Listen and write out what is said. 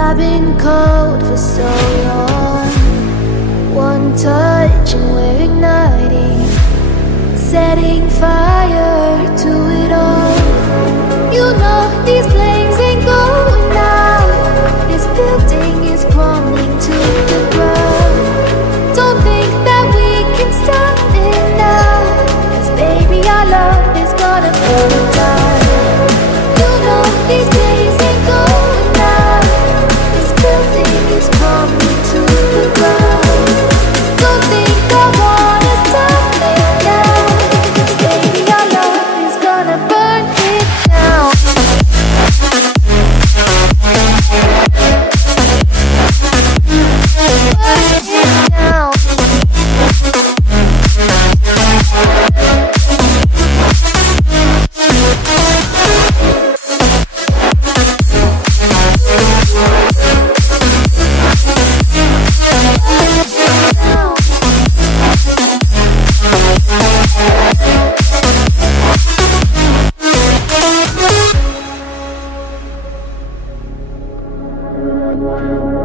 I've been cold for so long. One touch and we're igniting, setting fire to it all. You know these flames ain't going out. This building is crumbling to the ground. Don't think that we can stop it now, 'cause baby our love is gonna burn it down. You know these days ain't going out. This building is crumbling to the ground. Don't think I wanna stop it now, 'cause baby our love is gonna burn it down. Burn it down. Down.